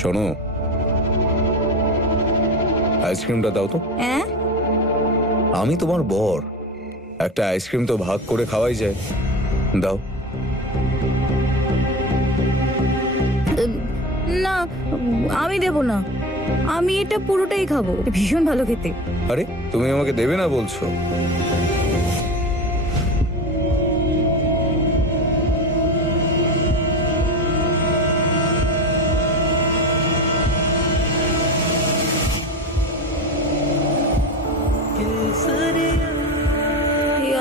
শোনো, আইসক্রিমটা দাও তো। আমি তোমার বর, একটা আইসক্রিম তো ভাগ করে খাওয়াই যায়। দাও। না, আমি দেব না। আমি এটা পুরোটাই খাবো, ভীষণ ভালো খেতে। আরে তুমি আমাকে দেবে না বলছো?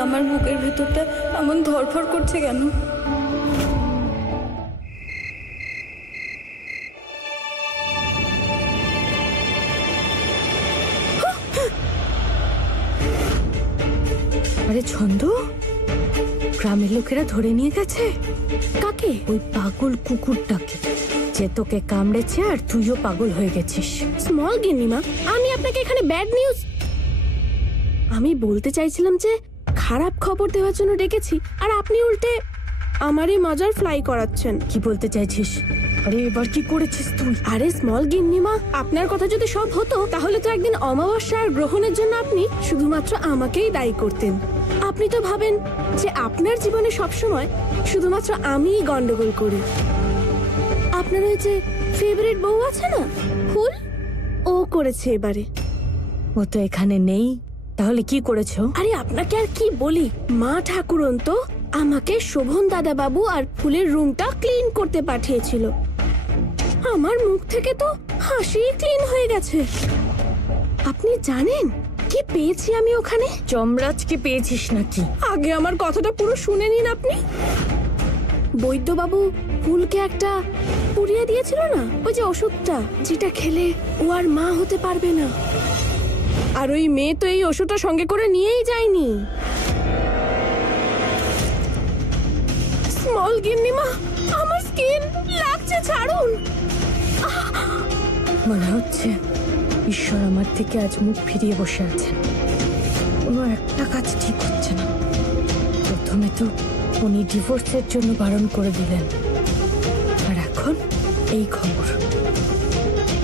আমার বুকের ভেতরটা এমন ধড়ফড় করছে কেন? আরে ছন্দ, গ্রামের লোকেরা ধরে নিয়ে গেছে। কাকে? ওই পাগল কুকুরটাকে, যে তোকে কামড়েছে আর তুইও পাগল হয়ে গেছিস। স্মল গিন্নিমা, আমি আপনাকে এখানে ব্যাড নিউজ। আমি বলতে চাইছিলাম যে খারাপ খবর দেওয়ার জন্য ডেকেছি, আর আপনি উল্টে আমারই মজার ফ্লাই করাচ্ছেন। কি বলতে চাইছিস? আরে এবার কি করেছিস তুই? আরে স্মল গিন্নিমা, আপনার কথা যদি সব হতো তাহলে তো একদিন অমাবস্যা আর গ্রহণের জন্য আপনি শুধুমাত্র আমাকেই দায়ী করতেন। আপনি তো ভাবেন যে আপনার জীবনে সবসময় শুধুমাত্র আমিই গন্ডগোল করি। আপনার ওই যে ফেভারিট বউ আছে না, ফুল, ও করেছে এবারে। ও তো এখানে নেই, তাহলে কি করেছো? আরে আপনাকে আর কি বলি, মা ঠাকুরন তো আমাকে শোভন দাদা বাবু আর ফুলের রুমটা ক্লিন করতে পাঠিয়েছিল। আমার মুখ থেকে তো হাসি ক্লিন হয়ে গেছে। আপনি জানেন কি পেয়েছি আমি ওখানে? যমরাজকে পেয়েছিস নাকি? আগে আমার কথাটা পুরো শুনে নিন আপনি। বৈদ্যবাবু ফুলকে একটা পুড়িয়ে দিয়েছিল না, ওই যে ওষুধটা, যেটা খেলে ও আর মা হতে পারবে না। আর ওই মেয়ে তো এই ওষুধটা সঙ্গে করে নিয়েই যায়নি। স্মল গিন্নিমা, আমার স্কিন লাগছে, ছাড়ুন। মনে হচ্ছে ঈশ্বর আমার থেকে আজ মুখ ফিরিয়ে বসে আছেন। কোনো একটা কাজ ঠিক হচ্ছে না। প্রথমে তো উনি ডিভোর্সের জন্য বারণ করে দিলেন, আর এখন এই খবর।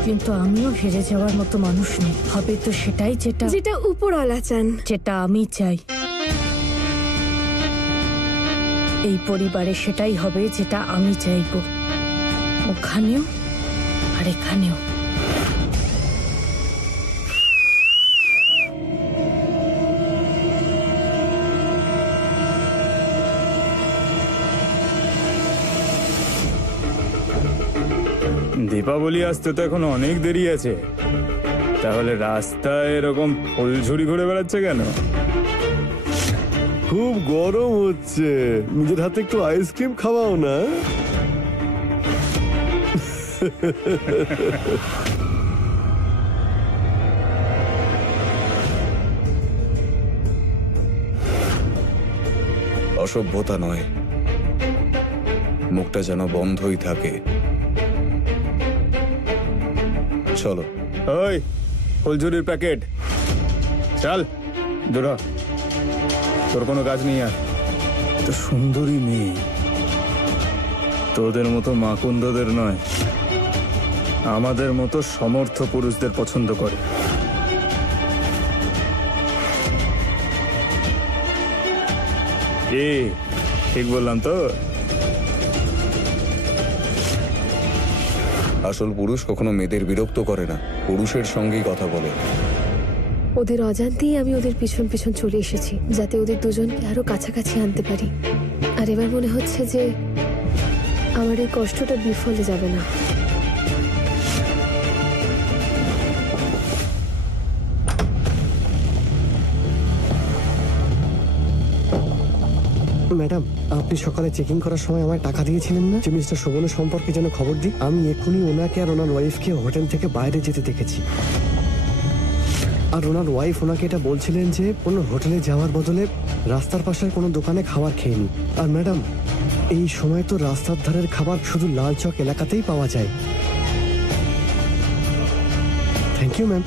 কিন্তু আমিও হেরে যাওয়ার মতো মানুষ নেই। হবে তো সেটাই যেটা উপরওয়ালা চান, যেটা আমি চাই। এই পরিবারে সেটাই হবে যেটা আমি চাইব, ওখানেও আর এখানেও। দীপাবলি আসতে তো এখন অনেক দেরি আছে, তাহলে রাস্তায় এরকম ফুলঝুরি ঘুরে বেড়াচ্ছে কেন? খুব গরম হচ্ছে, নিজের হাতে একটু আইসক্রিম খাওয়াও না। অসভ্যতা নয়, মুখটা যেন বন্ধই থাকে। চলো। ওই ফুলঝুরির প্যাকেট চল দূর হ। তোর কোনো কাজ নেই আর। তো সুন্দরী মেয়ে, তোদের মতো মাকুন্দদের নয়, আমাদের মতো সমর্থ পুরুষদের পছন্দ করে। এ ঠিক বললাম তো? আসল পুরুষ কখনো মেয়েদের বিরক্ত করে না, পুরুষের সঙ্গেই কথা বলে। ওদের অজান্তেই আমি ওদের পিছন পিছন চলে এসেছি, যাতে ওদের দুজনকে আরো কাছাকাছি আনতে পারি। আর এবার মনে হচ্ছে যে আমার এই কষ্টটা বিফলে যাবে না। ম্যাডাম, আপনি সকালে চেকিং করার সময় আমায় টাকা দিয়েছিলেন না যে মিস্টার শোভনের সম্পর্কে যেন খবর দিই? আমি এক্ষুনি ওনাকে আর ওনার ওয়াইফকে হোটেল থেকে বাইরে যেতে দেখেছি। আর ওনার ওয়াইফ ওনাকে এটা বলছিলেন যে কোনো হোটেলে যাওয়ার বদলে রাস্তার পাশের কোনো দোকানে খাবার খেয়ে নি। আর ম্যাডাম, এই সময় তো রাস্তার ধারের খাবার শুধু লাল চক এলাকাতেই পাওয়া যায়। Thank you ma'am.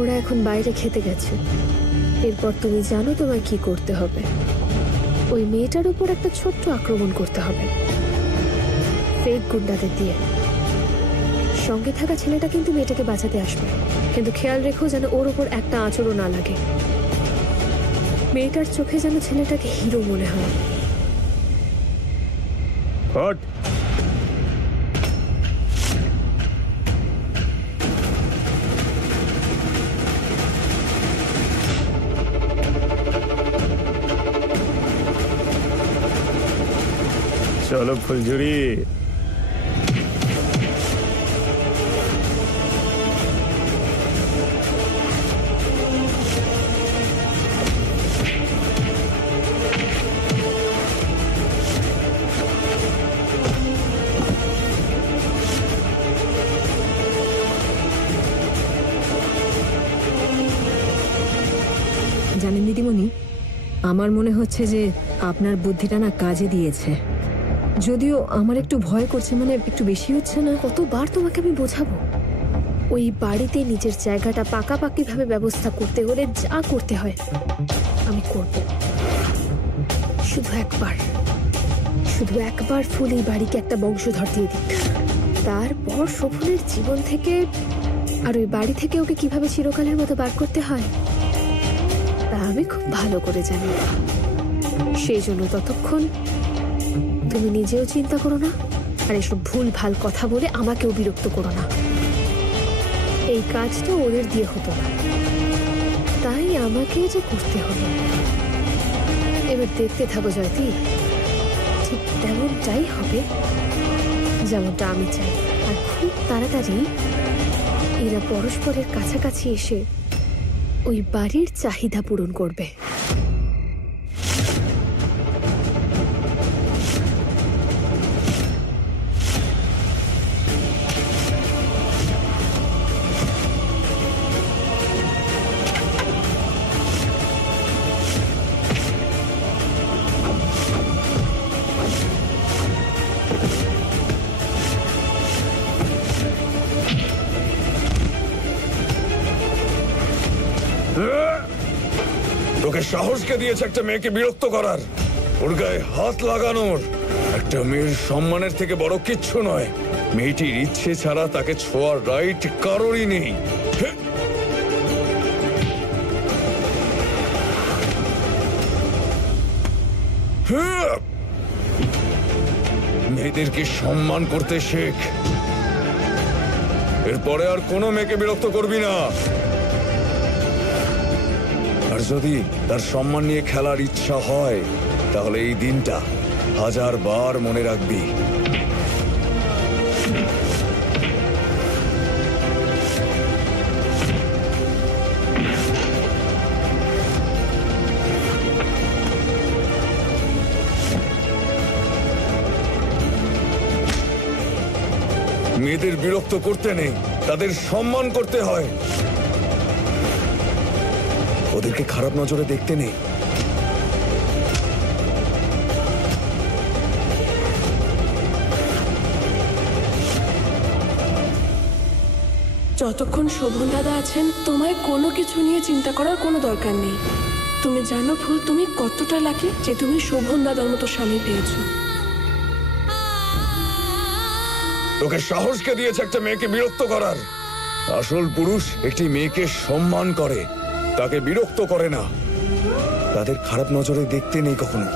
ওরা এখন বাইরে খেতে গেছে। এরপর তুমি জানো তোমায় কি করতে হবে। ওই মেয়েটার উপর একটা ছোট্ট আক্রমণ করতে হবে, ফেক গুন্ডাদের দিয়ে। সঙ্গে থাকা ছেলেটা কিন্তু মেয়েটাকে বাঁচাতে আসবে, কিন্তু খেয়াল রেখো যেন ওর উপর একটা আঁচড়ও না লাগে। মেয়েটার চোখে যেন ছেলেটাকে হিরো মনে হয়। হট। চলো ফুলঝুরি। জানেন দিদিমণি, আমার মনে হচ্ছে যে আপনার বুদ্ধিটা না কাজে দিয়েছে। যদিও আমার একটু ভয় করছে, মানে একটু বেশি হচ্ছে না? কতবার তোমাকে আমি বোঝাবো? ওই বাড়িতে নিজের জায়গাটা পাকাপাকি ভাবে ব্যবস্থা করতে হলে যা করতে হয় আমি করব। শুধু একবার ফুল এই বাড়িকে একটা বংশধর দিয়ে দিক, তারপর শোভনের জীবন থেকে আর ওই বাড়ি থেকে ওকে কিভাবে চিরকালের মতো বার করতে হয় তা আমি খুব ভালো করে জানি। সেই জন্য ততক্ষণ তুমি নিজেও চিন্তা করো না, আর এসব ভুল ভাল কথা বলে আমাকেও বিরক্ত করো না। এই কাজটা ওদের দিয়ে হতো না, তাই আমাকে যে করতে হলো। এবার দেখতে থাকো জয়তী, ঠিক তেমনটাই হবে যেমনটা আমি চাই। আর খুব তাড়াতাড়ি এরা পরস্পরের কাছাকাছি এসে ওই বাড়ির চাহিদা পূরণ করবে। তোকে সাহস কে দিয়েছে একটা মেয়েকে বিরক্ত করার, ওর গায়ে হাত লাগানোর? একটা মেয়ের সম্মানের থেকে বড় কিচ্ছু নয়। মেয়েটির ইচ্ছে ছাড়া তাকে ছোঁয়ার রাইট কারোরই নেই। মেয়েদেরকে সম্মান করতে শেখ, এরপরে আর কোনো মেয়েকে বিরক্ত করবি না। আর যদি তার সম্মান নিয়ে খেলার ইচ্ছা হয় তাহলে এই দিনটা 1000 বার মনে রাখবি। মেয়েদের বিরক্ত করতে নেই, তাদের সম্মান করতে হয়। ওদেরকে খারাপ নজরে দেখতে নেই। যতক্ষণ শোভন দাদা আছেন তোমায় কোনো কিছু নিয়ে চিন্তা করার কোনো দরকার নেই। তুমি জানো ফুল, তুমি কতটা লাকি যে তুমি শোভন দাদার মতো স্বামী পেয়েছো। তোকে সাহস কে দিয়েছে একটা মেয়েকে বিরক্ত করার? আসল পুরুষ একটি মেয়েকে সম্মান করে, তাকে বিরক্ত করে না। তাদের খারাপ নজরে দেখতে নেই কখনো।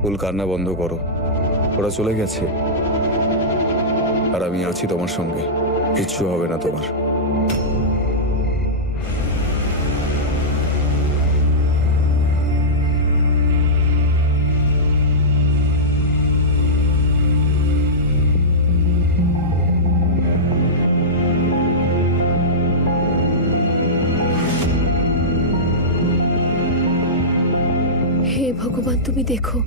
ফুল কান্না বন্ধ করো, ওরা চলে গেছে আর আমি আছি তোমার সঙ্গে, কিচ্ছু হবে না তোমার। হে ভগবান, তুমি দেখো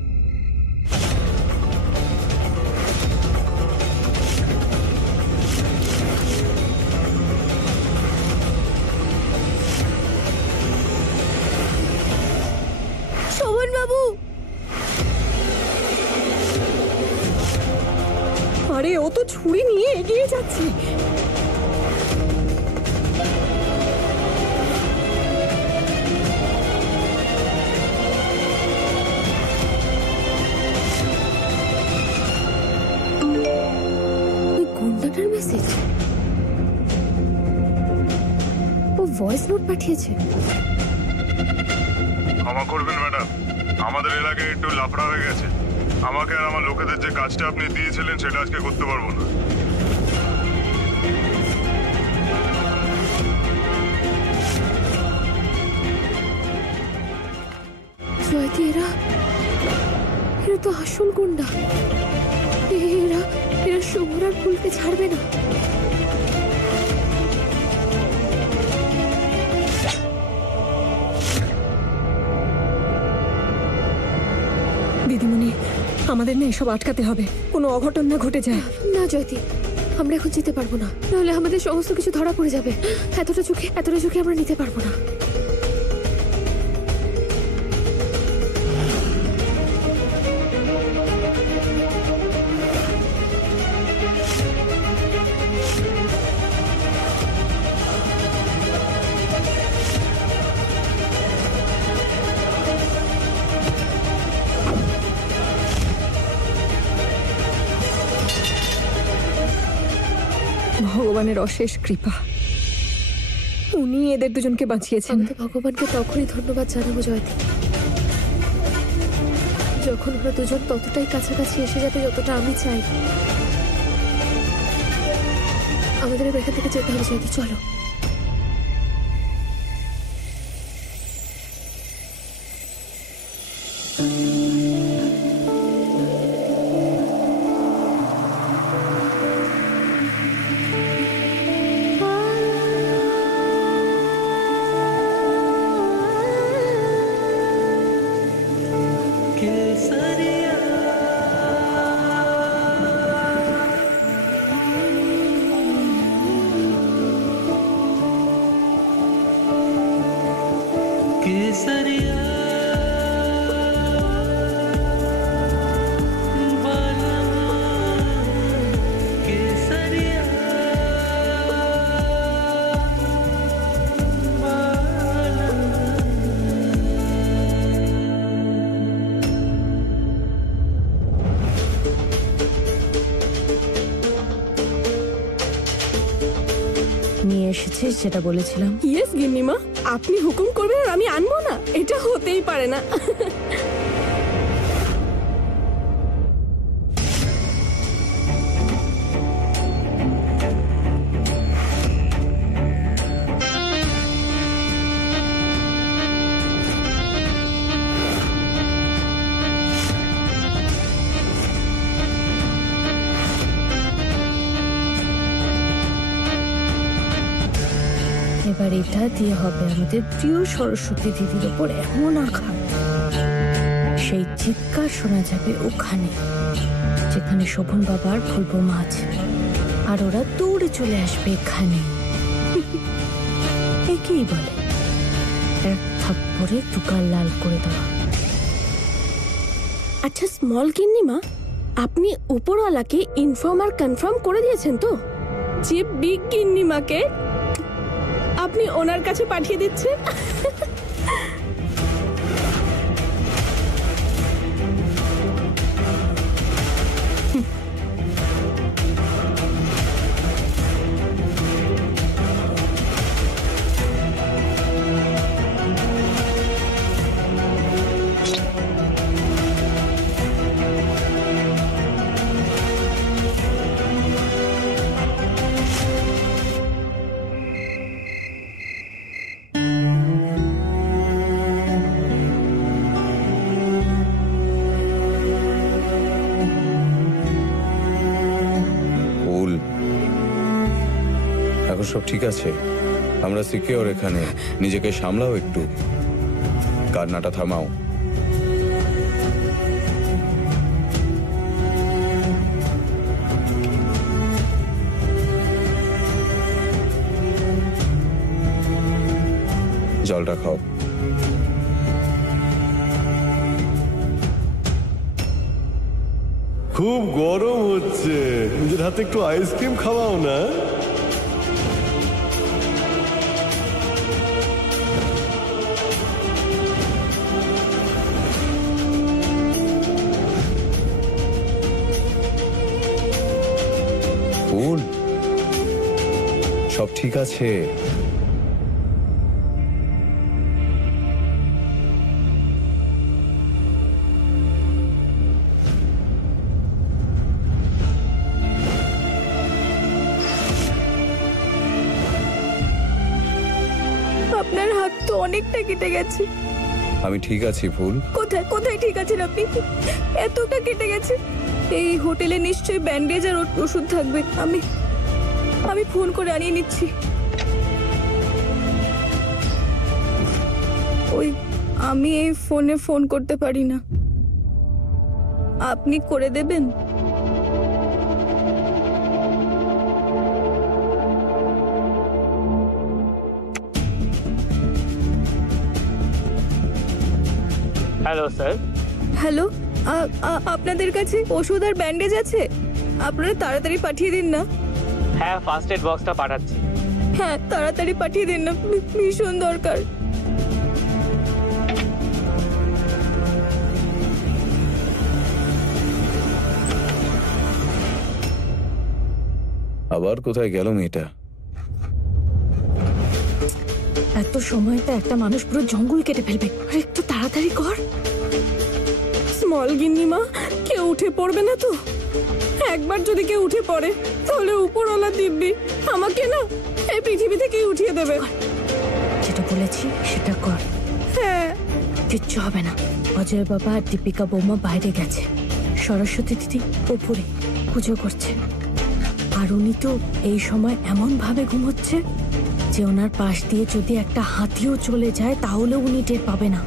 শোভন বাবু। দুটো ছুরি নিয়ে এগিয়ে যাচ্ছে। গুন্ডাটার মেসেজ, ও ভয়েস নোট পাঠিয়েছে। ক্ষমা করবেন ম্যাডাম, আমাদের এলাকায় একটু লাফড়া হয়ে গেছে। আমাকে আর আমার লোকেদের যে কাজটা আপনি দিয়েছিলেন সেটা আজকে করতে পারবো না। জয়তী, এরা তো আসল গুন্ডা। এরা শুভর আর ফুলকে ছাড়বে না। দিদিমণি, আমাদের না এসব আটকাতে হবে, কোনো অঘটন না ঘটে যায়। না জয়তী, আমরা এখন যেতে পারবো না, নাহলে আমাদের সমস্ত কিছু ধরা পড়ে যাবে। এতটা ঝুঁকি আমরা নিতে পারবো না। ভগবানের অশেষ কৃপা, উনি এদের দুজনকে বাঁচিয়েছেন। আমি তো ভগবানকে তখনই ধন্যবাদ জানাবো জয়তী, যখন ওরা দুজন ততটাই কাছাকাছি এসে যাবে যতটা আমি চাই। আমাদের এখান থেকে যেতে হবে জয়তী, চলো। নিয়ে এসেছিস যেটা বলেছিলাম? ইয়েস গিন্নিমা, আপনি হুকুম করবেন আর আমি আনবো না? এটা হতেই পারে না। এবার এটা দিয়ে হবে আমাদের প্রিয় সরস্বতী দিদির ওপর এমন আঘাত, সেই চিৎকার শোনা যাবে ওখানে যেখানে শোভন বাবার ফুলবো মাছ, আর ওরা দৌড়ে চলে আসবে এখানে। একেই বলে এক থাপ্পড়ে তুকার লাল করে দেওয়া। আচ্ছা স্মল গিন্নিমা, আপনি উপরওয়ালাকে ইনফর্ম আর কনফার্ম করে দিয়েছেন তো যে বিগ গিন্নিমাকে আপনি ওনার কাছে পাঠিয়ে দিচ্ছেন? এখন সব ঠিক আছে, আমরা সিকিওর এখানে। নিজেকে সামলাও একটু, কান্নাটা থামাও। জলটা খাও। খুব গরম হচ্ছে, নিজের হাতে একটু আইসক্রিম খাওয়াও না। ফুল, সব ঠিক আছে? আপনার হাত তো অনেকটা কেটে গেছে। আমি ঠিক আছি ফুল। কোথায় কোথায় ঠিক আছেন আপনি? এতটা কেটে গেছে। এই হোটেলে নিশ্চয়ই ব্যান্ডেজ আর ওষুধ থাকবে। আমি ফোন করে আনিয়ে নিচ্ছি। আমি এই ফোনে ফোন করতে পারি না, আপনি করে দেবেন? Hello sir. হ্যালো, আপনাদের কাছে ওষুধ আর ব্যান্ডেজ আছে? আপনারা তাড়াতাড়ি পাঠিয়ে দিন না। হ্যাঁ, ফার্স্ট এড বক্সটা পাঠাচ্ছি। হ্যাঁ, তাড়াতাড়ি পাঠিয়ে দিন না, ভীষণ দরকার। আবার কোথায় গেল মেয়েটা? এত সময়তে একটা মানুষ পুরো জঙ্গল কেটে ফেলবে। আর একটু তাড়াতাড়ি কর। স্মল গিন্নিমা, কেউ উঠে পড়বে না তো? একবার যদি কেউ উঠে পড়ে তাহলে উপরওয়ালা দিব্যি আমাকে না এই পৃথিবী থেকেই উঠিয়ে দেবে। যেটা বলেছি সেটা কর। হ্যাঁ। কিচ্ছু হবে না। অজয় বাবা আর দীপিকা বৌমা বাইরে গেছে, সরস্বতী দিদি উপরে পুজো করছে। আর উনি তো এই সময় এমন ভাবে ঘুমোচ্ছে যে ওনার পাশ দিয়ে যদি একটা হাতিও চলে যায় তাহলে উনি টের পাবে না।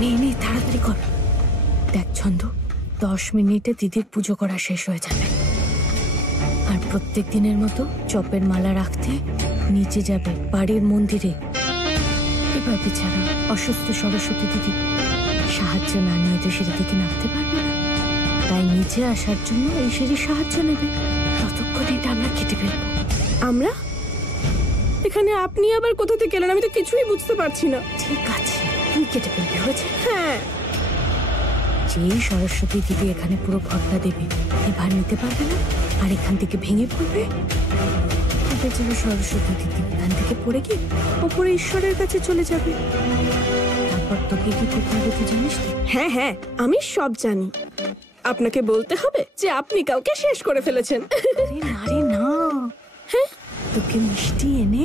নে তাড়াতাড়ি কর। দেখ ছন্দ, 10 মিনিটে দিদির পুজো করা শেষ হয়ে যাবে। আর প্রত্যেক দিনের মতো চপের মালা রাখতে নিচে যাবে বাড়ির মন্দিরে। এবার বেচারা অসুস্থ সরস্বতী দিদি সাহায্য না নিয়ে তো সিঁড়ি থেকে নামতে পারবে না, তাই নিচে আসার জন্য এই সিঁড়ির সাহায্য নেবে। ততক্ষণ এটা আমরা কেটে ফেলবো। আমরা? এখানে আপনি আবার কোথা থেকে এলেন? আমি তো কিছুই বুঝতে পারছি না। ঠিক আছে, তুই কেটে ফেলবি, হয়েছে? হ্যাঁ। যেই সরস্বতী দিদি এখানে পুরো ঘরটা দেবে, এবার নিতে পারবে না আর এখান থেকে ভেঙে পড়বে। বেচারা সরস্বতী দিদি এখান থেকে পড়ে গিয়ে ওপরে ঈশ্বরের কাছে চলে যাবে। তারপর তোকে কি করতে হবে তুই জানিস? হ্যাঁ হ্যাঁ, আমি সব জানি। আপনাকে বলতে হবে যে আপনি কাউকে শেষ করে ফেলেছেন। আরে না, হ্যাঁ, তোকে মিষ্টি এনে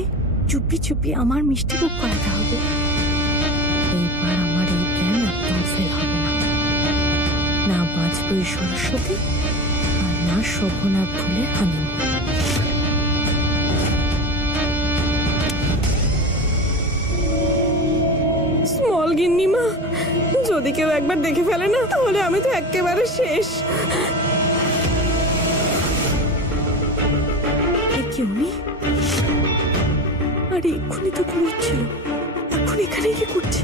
চুপি চুপি আমার মিষ্টি মুখ করাতে হবে। এইবার আমার এই প্ল্যান একদম ফেল হবে না। না বাঁচবে ওই সরস্বতী, আর না শোভন আর ভুলে হানি। স্মল গিন্নিমা, যদি কেউ একবার দেখে ফেলে না তাহলে আমি তো একেবারে শেষ। কি উনি? আরে এক্ষুনি তো ঘুমোচ্ছিল, এখন এখানে কি করছে?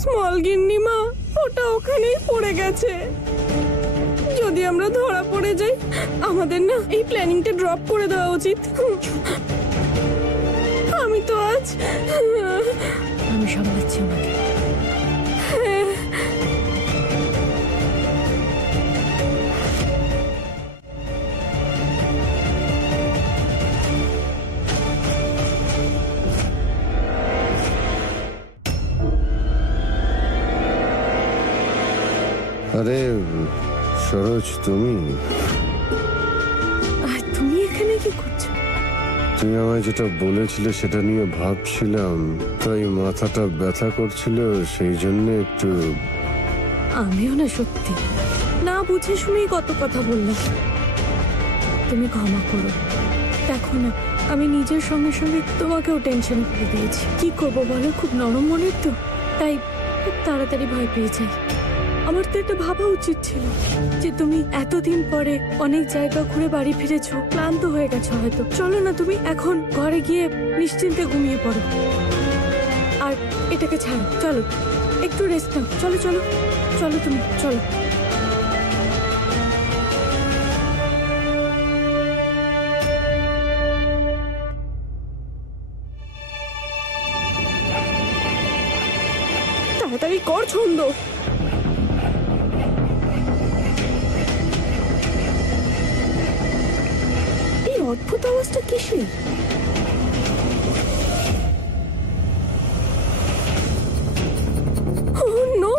স্মল গিন্নিমা, ওটা ওখানেই পড়ে গেছে। যদি আমরা ধরা পড়ে যাই, আমাদের না এই প্ল্যানিংটা ড্রপ করে দেওয়া উচিত। আমি তো আজ আমি সামলাচ্ছি ওনাকে। আরে সরোজ, তুমি তুমি এখানে কি করছো? তুমি আমায় যেটা বলেছিলে সেটা নিয়ে ভাবছিলাম, তাই মাথাটা ব্যথা করছিল, সেই জন্য একটু। আমিও না সত্যি না বুঝে শুনেই কত কথা বললাম। তুমি ক্ষমা করো। দেখো না, আমি নিজের সঙ্গে সঙ্গে তোমাকেও টেনশনে ফেলে দিয়েছি। কি করবো বলো, খুব নরম মনের তো, তাই খুব তাড়াতাড়ি ভয় পেয়ে যাই। আমার তো এটা ভাবা উচিত ছিল যে তুমি এতদিন পরে অনেক জায়গা ঘুরে বাড়ি ফিরেছো, ক্লান্ত হয়ে গেছো হয়তো। চলো না তুমি এখন ঘরে গিয়ে নিশ্চিন্তে ঘুমিয়ে পড়ো, আর এটাকে ছাড়ো। চলো একটু রেস্ট নাও, চলো চলো চলো, তুমি চলো। তাড়াতাড়ি কর ছন্দ। এই অদ্ভুত আওয়াজটা কিসের? Oh no!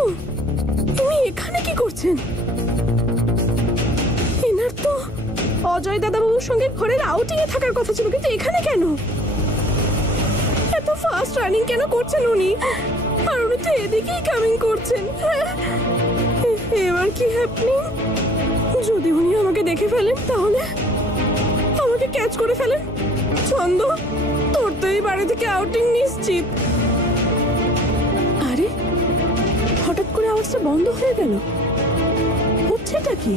তুমি এখানে কি করছেন? এনার তো অজয় দাদাবাবুর সঙ্গে ঘরের আউটিং এ থাকার কথা ছিল, কিন্তু এখানে কেন? এত ফাস্ট রানিং কেন করছেন উনি? আর উনি তো এদিকেই কামিং করছেন। এবার কি হ্যাপনিং? যদি উনি আমাকে দেখে ফেলেন তাহলে আমাকে ক্যাচ করে ফেলেন। ছন্দ, তোর তো এই বাড়ি থেকে আউটিং নিশ্চিত। আরে হঠাৎ করে আওয়াজটা বন্ধ হয়ে গেল, হচ্ছেটা কি?